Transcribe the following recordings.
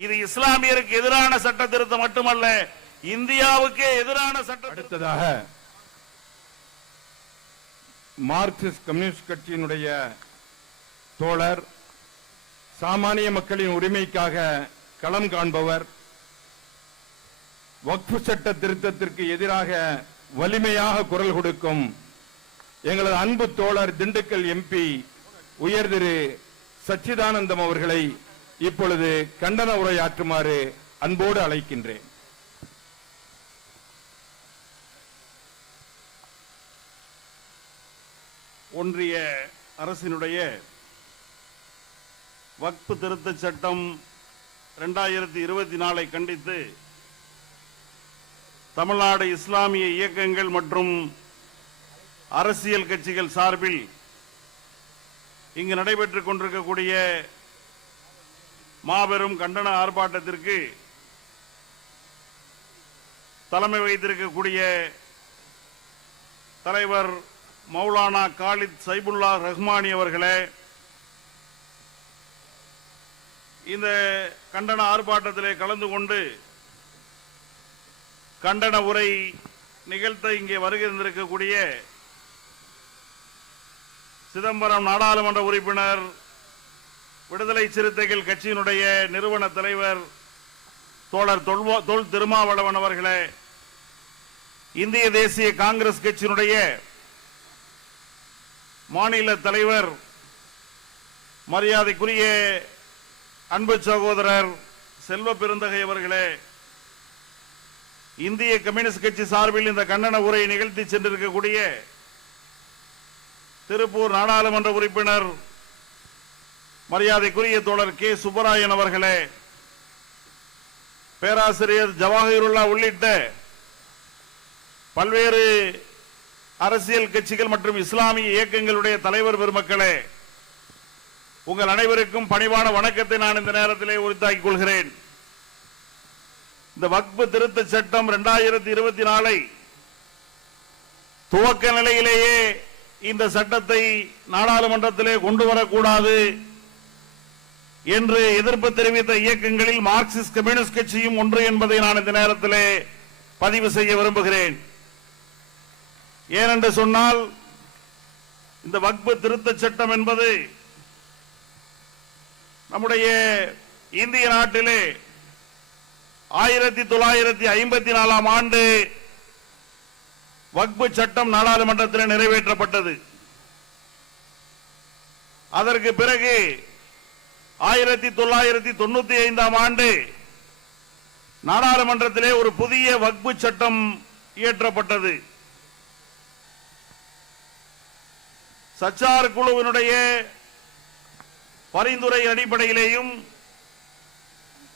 இது இஸ்லாமியருக்கு எதிரான சட்ட திருத்தம் மட்டுமல்ல இந்தியாவுக்கே எதிரான சட்ட அடுத்ததாக மார்க்சிஸ்ட் கம்யூனிஸ்ட் கட்சியினுடைய தோழர் சாமானிய மக்களின் உரிமைக்காக களம் காண்பவர் வக்ஃபு சட்ட திருத்தத்திற்கு எதிராக வலிமையாக குரல் கொடுக்கும் எங்களது அன்பு தோழர் திண்டுக்கல் எம்பி உயர் திரு சச்சிதானந்தம் அவர்களை இப்பொழுது கண்டன உரையாற்றுமாறு அன்போடு அழைக்கின்றேன். ஒன்றிய அரசினுடைய வக்பு திருத்த சட்டம் இரண்டாயிரத்தி இருபத்தி நாலை கண்டித்து தமிழ்நாடு இஸ்லாமிய இயக்கங்கள் மற்றும் அரசியல் கட்சிகள் சார்பில் இங்கு நடைபெற்றுக் கொண்டிருக்கக்கூடிய மாபெரும் கண்டன ஆர்ப்பாட்டத்திற்கு தலைமை வைத்திருக்கக்கூடிய தலைவர் மௌலானா காலித் சைபுல்லா ரஹ்மானி அவர்களே இந்த கண்டன ஆர்ப்பாட்டத்திலே கலந்து கொண்டு கண்டன உரை நிகழ்த்த இங்கே வருகின்றிருக்கக்கூடிய சிதம்பரம் நாடாளுமன்ற உறுப்பினர் விடுதலை சிறுத்தைகள் கட்சியினுடைய நிறுவன தலைவர் தோழர் தொல்வா- தொல் திருமாவளவன் அவர்களே இந்திய தேசிய காங்கிரஸ் கட்சியினுடைய மாநில தலைவர் மரியாதைக்குரிய அன்பு சகோதரர் செல்வ பெருந்தகை அவர்களே இந்திய கம்யூனிஸ்ட் கட்சி சார்பில் இந்த கண்டன உரை நிகழ்த்தி சென்றிருக்கக்கூடிய திருப்பூர் நாடாளுமன்ற உறுப்பினர் மரியாதைக்குரிய தோழர் கே. சுப்பராயன் அவர்களே பேராசிரியர் ஜவாஹிருல்லா உள்ளிட்ட பல்வேறு அரசியல் கட்சிகள் மற்றும் இஸ்லாமிய இயக்கங்களுடைய தலைவர் பெருமக்களே உங்கள் அனைவருக்கும் பணிவான வணக்கத்தை நான் இந்த நேரத்திலே உரித்தாக்கிக் கொள்கிறேன். இந்த வக்பு திருத்த சட்டம் இரண்டாயிரத்தி இருபத்தி நாலை துவக்க நிலையிலேயே இந்த சட்டத்தை நாடாளுமன்றத்திலே கொண்டு வரக்கூடாது. என்று எதிர்ப்பு தெரிவித்த இயக்கங்களில் மார்க்சிஸ்ட் கம்யூனிஸ்ட் கட்சியும் ஒன்று என்பதை நான் இந்த நேரத்திலே பதிவு செய்ய விரும்புகிறேன். ஏனென்று சொன்னால் இந்த வக்பு திருத்த சட்டம் என்பது நம்முடைய இந்திய நாட்டிலே ஆயிரத்தி தொள்ளாயிரத்தி ஐம்பத்தி நாலாம் ஆண்டு வக்பு சட்டம் நாடாளுமன்றத்தில் நிறைவேற்றப்பட்டது. அதற்கு பிறகு ஆயிரத்தி தொள்ளாயிரத்தி தொண்ணூத்தி ஐந்தாம் ஆண்டு நாடாளுமன்றத்திலே ஒரு புதிய வக்பு சட்டம் இயற்றப்பட்டது. சச்சார் குழுவினுடைய பரிந்துரை அடிப்படையிலேயும்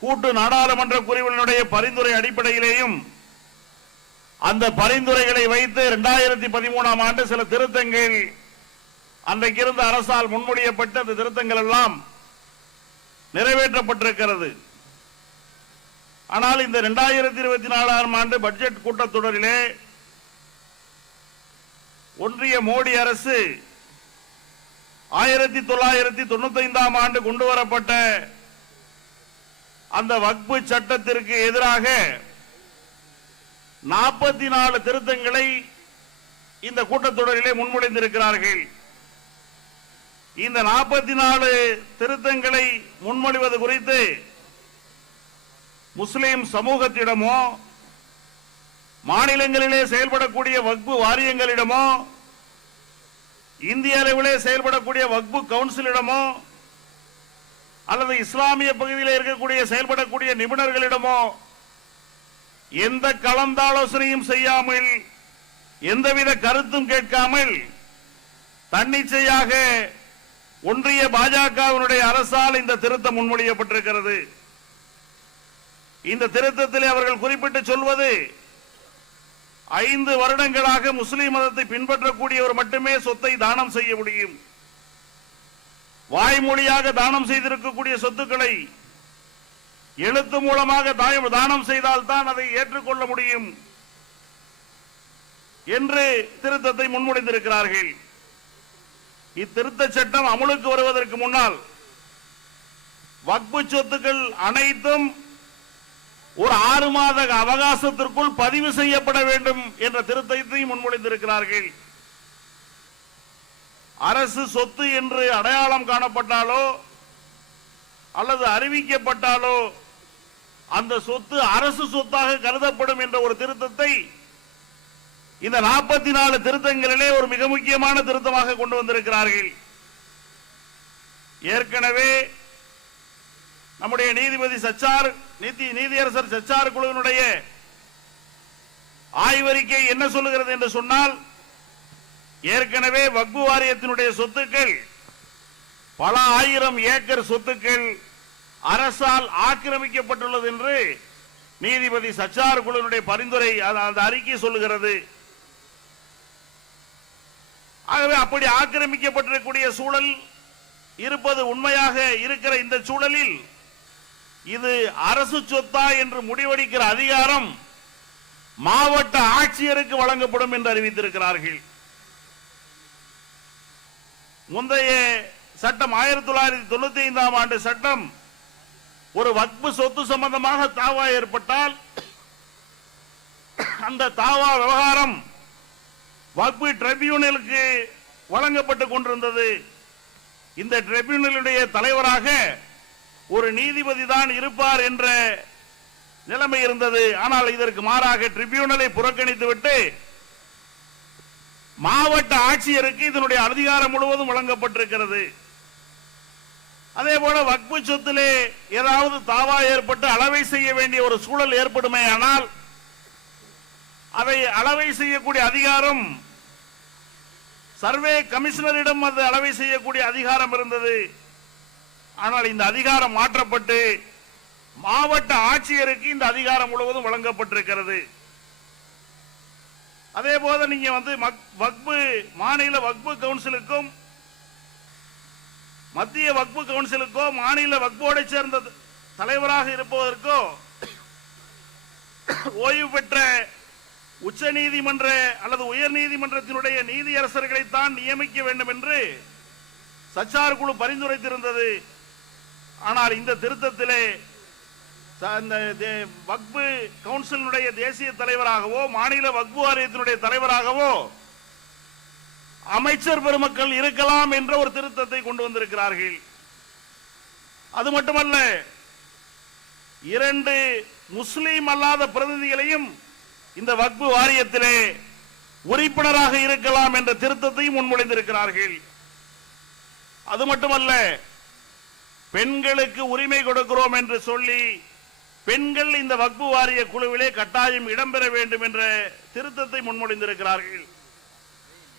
கூட்டு நாடாளுமன்ற குழுவினுடைய பரிந்துரை அடிப்படையிலேயும் அந்த பரிந்துரைகளை வைத்து இரண்டாயிரத்தி பதிமூணாம் ஆண்டு சில திருத்தங்கள் அன்றைக்கு இருந்த அரசால் முன்மொழியப்பட்டு அந்த திருத்தங்கள் எல்லாம் நிறைவேற்றப்பட்டிருக்கிறது. ஆனால் இந்த இரண்டாயிரத்தி இருபத்தி நாலாம் ஆண்டு பட்ஜெட் கூட்டத்தொடரிலே ஒன்றிய மோடி அரசு ஆயிரத்தி தொள்ளாயிரத்தி தொண்ணூத்தி ஐந்தாம் ஆண்டு கொண்டு வரப்பட்ட அந்த வக்பு சட்டத்திற்கு எதிராக நாற்பத்தி நாலு திருத்தங்களை இந்த கூட்டத்தொடரிலே முன்மொழிந்திருக்கிறார்கள். இந்த நாற்பத்தி நாலு திருத்தங்களை முன்மொழிவது குறித்து முஸ்லிம் சமூகத்திடமோ மாநிலங்களிலே செயல்படக்கூடிய வக்பு வாரியங்களிடமோ இந்திய அளவிலே செயல்படக்கூடிய வக்பு கவுன்சிலிடமோ அல்லது இஸ்லாமிய பகுதியில் இருக்கக்கூடிய செயல்படக்கூடிய நிபுணர்களிடமோ எந்த கலந்தாலோசனையும் செய்யாமல் எந்தவித கருத்தும் கேட்காமல் தன்னிச்சையாக ஒன்றிய பாஜகவினுடைய அரசால் இந்த திருத்தம் முன்மொழியப்பட்டிருக்கிறது. இந்த திருத்தத்திலே அவர்கள் குறிப்பிட்டு சொல்வது ஐந்து வருடங்களாக முஸ்லிம் மதத்தை பின்பற்றக்கூடியவர் மட்டுமே சொத்தை தானம் செய்ய முடியும். வாய்மொழியாக தானம் செய்திருக்கக்கூடிய சொத்துக்களை எழுத்து மூலமாக தாயம் தானம் செய்தால்தான் அதை ஏற்றுக்கொள்ள முடியும் என்று திருத்தத்தை முன்மொழிந்திருக்கிறார்கள். இத்திருத்த சட்டம் அமலுக்கு வருவதற்கு முன்னால் வக்பு சொத்துக்கள் அனைத்தும் ஒரு ஆறு மாத அவகாசத்திற்குள் பதிவு செய்யப்பட வேண்டும் என்ற திருத்தத்தையும் முன்மொழிந்திருக்கிறார்கள். அரசு சொத்து என்று அடையாளம் காணப்பட்டாலோ அல்லது அறிவிக்கப்பட்டாலோ அந்த சொத்து அரசு சொத்தாக கருதப்படும் என்ற ஒரு திருத்தத்தை இந்த நாற்பத்தி நாலு திருத்தங்களிலே ஒரு மிக முக்கியமான திருத்தமாக கொண்டு வந்திருக்கிறார்கள். ஏற்கனவே நம்முடைய நீதிபதி சச்சார் நீதி நீதியரசர் சச்சார் குழுவினுடைய ஆய்வறிக்கை என்ன சொல்லுகிறது என்று சொன்னால் ஏற்கனவே வக்பு வாரியத்தினுடைய சொத்துக்கள் பல ஆயிரம் ஏக்கர் சொத்துக்கள் அரசால் ஆக்கிரமிக்கப்பட்டுள்ளது என்று நீதிபதி சச்சார் குழுவினுடைய பரிந்துரை அந்த- அந்த அறிக்கை சொல்லுகிறது. ஆகவே அப்படி ஆக்கிரமிக்கப்பட்டிருக்கக்கூடிய சூழல் இருப்பது உண்மையாக இருக்கிற இந்த சூழலில் இது அரசு சொத்தா என்று முடிவெடுக்கிற அதிகாரம் மாவட்ட ஆட்சியருக்கு வழங்கப்படும் என்று அறிவித்திருக்கிறார்கள். முந்தைய சட்டம் ஆயிரத்தி தொள்ளாயிரத்தி தொண்ணூத்தி ஐந்தாம் ஆண்டு சட்டம் ஒரு வக்பு சொத்து சம்பந்தமாக தாவா ஏற்பட்டால் அந்த தாவா விவகாரம் வக்பு ட்ரிபியூனலுக்கு வழங்கப்பட்டு கொண்டிருந்தது. இந்த ட்ரிபியூனலுடைய தலைவராக ஒரு நீதிபதி தான் இருப்பார் என்ற நிலைமை இருந்தது. ஆனால் இதற்கு மாறாக ட்ரிபியூனலை புறக்கணித்துவிட்டு மாவட்ட ஆட்சியருக்கு இதனுடைய அதிகாரம் முழுவதும் வழங்கப்பட்டிருக்கிறது. அதே போல வக்பு சொத்திலே ஏதாவது தாவா ஏற்பட்டு அளவை செய்ய வேண்டிய ஒரு சூழல் ஏற்படுமே ஆனால் அதை அளவை செய்யக்கூடிய அதிகாரம். சர்வே கமிஷனரிடம் அது அளவை செய்யக்கூடிய அதிகாரம் இருந்தது. ஆனால் இந்த அதிகாரம் மாற்றப்பட்டு மாவட்ட ஆட்சியருக்கு இந்த அதிகாரம் முழுவதும் வழங்கப்பட்டிருக்கிறது. அதே போல நீங்க வந்து மக்- வக்பு மாநில வக்பு கவுன்சிலுக்கும் மத்திய வக்பு கவுன்சிலுக்கோ மாநில வக்போடை சேர்ந்த தலைவராக இருப்பதற்கோ ஓய்வு பெற்ற உச்ச நீதிமன்ற அல்லது உயர் நீதிமன்றத்தினுடைய நீதியரசர்களைத்தான் நியமிக்க வேண்டும் என்று சச்சார் குழு பரிந்துரைத்திருந்தது. ஆனால் இந்த திருத்தத்திலே தே- வக்பு கவுன்சிலினுடைய தேசிய தலைவராகவோ மாநில வக்பு வாரியத்தினுடைய தலைவராகவோ அமைச்சர் பெருமக்கள் இருக்கலாம் என்ற ஒரு திருத்தத்தை கொண்டு வந்திருக்கிறார்கள். அது மட்டுமல்ல இரண்டு முஸ்லீம் அல்லாத பிரதிநிதிகளையும் இந்த வக்பு வாரியத்திலே உறுப்பினராக இருக்கலாம் என்ற திருத்தத்தையும் முன்மொழிந்திருக்கிறார்கள். அது மட்டுமல்ல பெண்களுக்கு உரிமை கொடுக்கிறோம் என்று சொல்லி பெண்கள் இந்த வக்பு வாரிய குழுவிலே கட்டாயம் இடம்பெற வேண்டும் என்ற திருத்தத்தை முன்மொழிந்திருக்கிறார்கள்.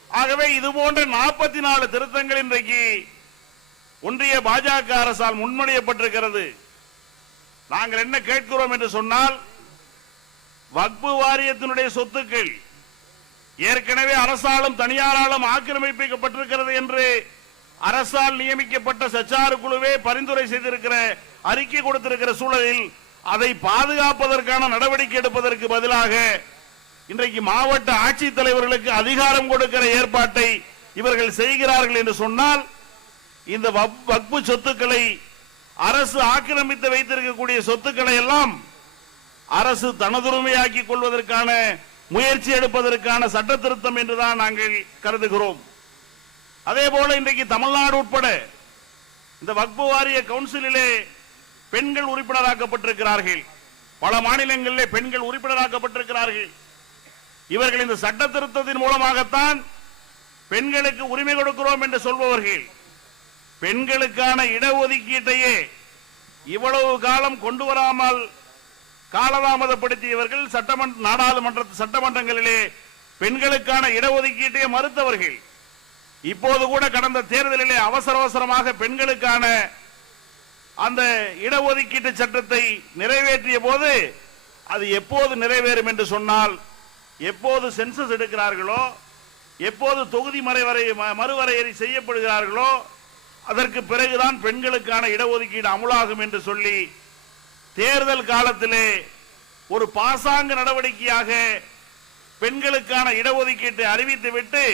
ஆகவே இது போன்ற நாற்பத்தி நாலு திருத்தங்கள் இன்றைக்கு ஒன்றிய பாஜக அரசால் முன்மொழியப்பட்டிருக்கிறது. நாங்கள் என்ன கேட்கிறோம் என்று சொன்னால் வக்பு வாரியத்தினுடைய சொத்துக்கள் ஏற்கனவே அரசாலும் தனியாராலும் ஆக்கிரமிப்பிக்கப்பட்டிருக்கிறது என்று அரசால் நியமிக்கப்பட்ட சச்சாறு குழுவே பரிந்துரை செய்திருக்கிற அறிக்கை கொடுத்திருக்கிற சூழலில் அதை பாதுகாப்பதற்கான நடவடிக்கை எடுப்பதற்கு பதிலாக இன்றைக்கு மாவட்ட ஆட்சித்தலைவர்களுக்கு அதிகாரம் கொடுக்கிற ஏற்பாட்டை இவர்கள் செய்கிறார்கள் என்று சொன்னால் இந்த வக்- வக்பு சொத்துக்களை அரசு ஆக்கிரமித்து வைத்திருக்கக்கூடிய சொத்துக்களை எல்லாம் அரசு தனதுரிமையாக்கிக் கொள்வதற்கான முயற்சி எடுப்பதற்கான சட்ட திருத்தம் என்றுதான் நாங்கள் கருதுகிறோம். அதே போல இன்றைக்கு தமிழ்நாடு உட்பட இந்த வக்பு வாரிய கவுன்சிலிலே பெண்கள் உறுப்பினராக்கப்பட்டிருக்கிறார்கள். பல மாநிலங்களிலே பெண்கள் உறுப்பினராக்கப்பட்டிருக்கிறார்கள். இவர்கள் இந்த சட்ட திருத்தத்தின் மூலமாகத்தான் பெண்களுக்கு உரிமை கொடுக்கிறோம் என்று சொல்பவர்கள். பெண்களுக்கான இடஒதுக்கீட்டையே இவ்வளவு காலம் கொண்டு வராமல் காலதாமதப்படுத்தியவர்கள் சட்டமன்ற நாடாளுமன்ற சட்டமன்றங்களிலே பெண்களுக்கான இடஒதுக்கீட்டை மறுத்தவர்கள். இப்போது கூட கடந்த தேர்தலிலே அவசர அவசரமாக பெண்களுக்கான அந்த இடஒதுக்கீட்டு சட்டத்தை நிறைவேற்றிய போது அது எப்போது நிறைவேறும் என்று சொன்னால் எப்போது சென்சஸ் எடுக்கிறார்களோ எப்போது தொகுதி மறைவரை ம- மறுவரையறை செய்யப்படுகிறார்களோ அதற்கு பிறகுதான் பெண்களுக்கான இடஒதுக்கீடு அமுலாகும் என்று சொல்லி தேர்தல் காலத்திலே ஒரு பாசாங்க நடவடிக்கையாக பெண்களுக்கான இடஒதுக்கீட்டை அறிவித்துவிட்டு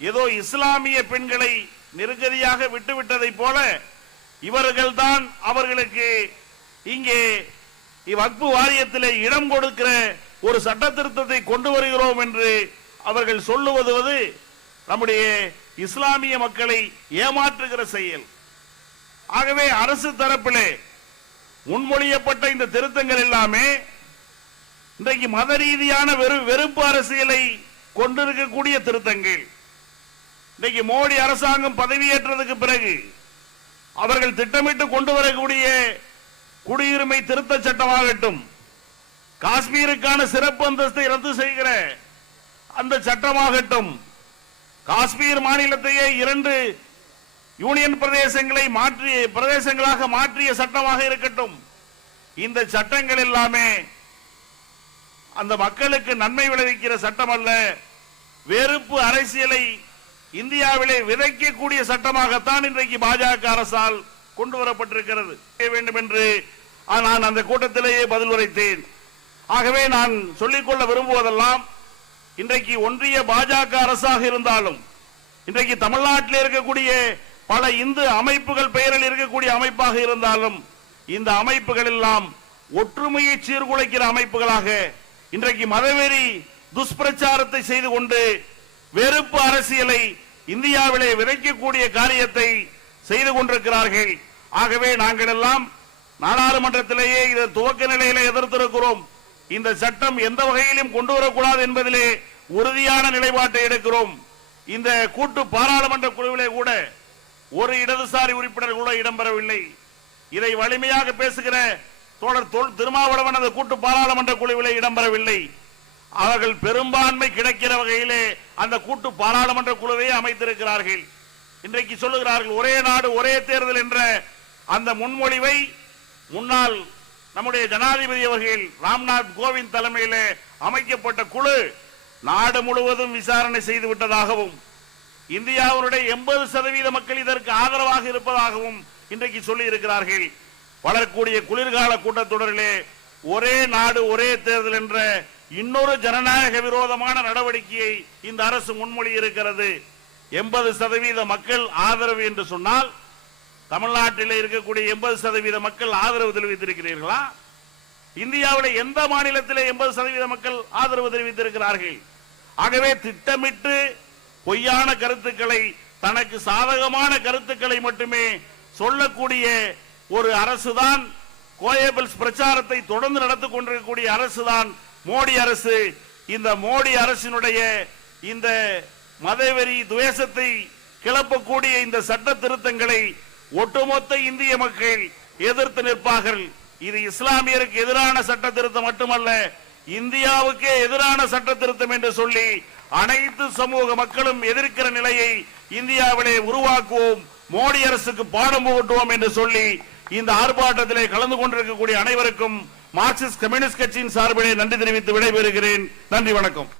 ஏதோ இஸ்லாமிய பெண்களை நெருக்கடியாக விட்டுவிட்டதை போல இவர்கள்தான் அவர்களுக்கு இங்கே வக்பு வாரியத்திலே இடம் கொடுக்கிற ஒரு சட்ட திருத்தத்தை கொண்டு வருகிறோம் என்று அவர்கள் சொல்லுவது நம்முடைய இஸ்லாமிய மக்களை ஏமாற்றுகிற செயல். ஆகவே அரசு தரப்பிலே முன்மொழியப்பட்ட இந்த திருத்தங்கள் எல்லாமே இன்றைக்கு மத ரீதியான வெறு வெறுப்பு அரசியலை கொண்டிருக்கக்கூடிய திருத்தங்கள். இன்றைக்கு மோடி அரசாங்கம் பதவியேற்றதுக்கு பிறகு அவர்கள் திட்டமிட்டு கொண்டு வரக்கூடிய குடியுரிமை திருத்த சட்டமாகட்டும் காஷ்மீருக்கான சிறப்பு அந்தஸ்தை ரத்து செய்கிற அந்த சட்டமாகட்டும் காஷ்மீர் மாநிலத்தையே இரண்டு யூனியன் பிரதேசங்களை மாற்றி பிரதேசங்களாக மாற்றிய சட்டமாக இருக்கட்டும். இந்த சட்டங்கள் எல்லாமே அந்த மக்களுக்கு நன்மை விளைவிக்கிற சட்டம் அல்ல. வெறுப்பு அரசியலை இந்தியாவிலே விதைக்கக்கூடிய சட்டமாகத்தான் இன்றைக்கு பாஜக அரசால் கொண்டு வரப்பட்டிருக்கிறது. வேண்டும் என்று நான் அந்த கூட்டத்திலேயே பதில் உரைத்தேன். ஆகவே நான் சொல்லிக்கொள்ள விரும்புவதெல்லாம் இன்றைக்கு ஒன்றிய பாஜக அரசாக இருந்தாலும் இன்றைக்கு தமிழ்நாட்டில் இருக்கக்கூடிய பல இந்து அமைப்புகள் பெயரில் இருக்கக்கூடிய அமைப்பாக இருந்தாலும் இந்த அமைப்புகள் எல்லாம் ஒற்றுமையை சீர்குலைக்கிற அமைப்புகளாக இன்றைக்கு மதவெறி துஷ்பிரச்சாரத்தை செய்து கொண்டு வெறுப்பு அரசியலை இந்தியாவிலே விதைக்கக்கூடிய காரியத்தை செய்து கொண்டிருக்கிறார்கள். ஆகவே நாங்கள் எல்லாம் நாடாளுமன்றத்திலேயே இதை துவக்க நிலையில எதிர்த்திருக்கிறோம். இந்த சட்டம் எந்த வகையிலும் கொண்டு வரக்கூடாது என்பதிலே உறுதியான நிலைப்பாட்டை எடுக்கிறோம். இந்த கூட்டு பாராளுமன்ற குழுவிலே கூட ஒரு இடதுசாரி உறுப்பினர் கூட இடம்பெறவில்லை. இதை வலிமையாக பேசுகிற தோழர் தொல் திருமாவளவன் அந்த கூட்டு பாராளுமன்ற குழுவிலே இடம்பெறவில்லை. அவர்கள் பெரும்பான்மை கிடைக்கிற வகையிலே அந்த கூட்டு பாராளுமன்ற குழுவை அமைத்திருக்கிறார்கள். இன்றைக்கு சொல்லுகிறார்கள் ஒரே நாடு ஒரே தேர்தல் என்ற அந்த முன்மொழிவை முன்னாள் நம்முடைய ஜனாதிபதி அவர்கள் ராம்நாத் கோவிந்த் தலைமையிலே அமைக்கப்பட்ட குழு நாடு முழுவதும் விசாரணை செய்து விட்டதாகவும் இந்தியாவுடைய எண்பது சதவீத மக்கள் இதற்கு ஆதரவாக இருப்பதாகவும் இன்றைக்கு சொல்லி இருக்கிறார்கள். வளரக்கூடிய குளிர்கால கூட்டத்தொடரிலே ஒரே நாடு ஒரே தேர்தல் என்ற இன்னொரு ஜனநாயக விரோதமான நடவடிக்கையை இந்த அரசு முன்மொழி இருக்கிறது. எண்பது சதவீத மக்கள் ஆதரவு என்று சொன்னால் தமிழ்நாட்டில் இருக்கக்கூடிய எண்பது சதவீத மக்கள் ஆதரவு தெரிவித்திருக்கிறீர்களா? இந்தியாவில் எந்த மாநிலத்திலே எண்பது சதவீத மக்கள் ஆதரவு தெரிவித்திருக்கிறார்கள்? ஆகவே திட்டமிட்டு பொய்யான கருத்துக்களை தனக்கு சாதகமான கருத்துக்களை மட்டுமே சொல்லக்கூடிய ஒரு அரசுதான் கோயபிள்ஸ் பிரச்சாரத்தை தொடர்ந்து நடத்தி கொண்டிருக்கக்கூடிய அரசுதான் மோடி அரசு. இந்த மோடி அரசினுடைய இந்த மதவெறி துவேஷத்தை கிளப்பக்கூடிய இந்த சட்ட திருத்தங்களை ஒட்டுமொத்த இந்திய மக்கள் எதிர்த்து நிற்பார்கள். இது இஸ்லாமியருக்கு எதிரான சட்ட திருத்தம் மட்டுமல்ல இந்தியாவுக்கே எதிரான சட்ட திருத்தம் என்று சொல்லி அனைத்து சமூக மக்களும் எதிர்க்கிற நிலையை இந்தியாவிலே உருவாக்குவோம். மோடி அரசுக்கு பாடம் புகட்டுவோம் என்று சொல்லி இந்த ஆர்ப்பாட்டத்திலே கலந்து கொண்டிருக்கக்கூடிய அனைவருக்கும் மார்க்சிஸ்ட் கம்யூனிஸ்ட் கட்சியின் சார்பிலே நன்றி தெரிவித்து விடைபெறுகிறேன். நன்றி வணக்கம்.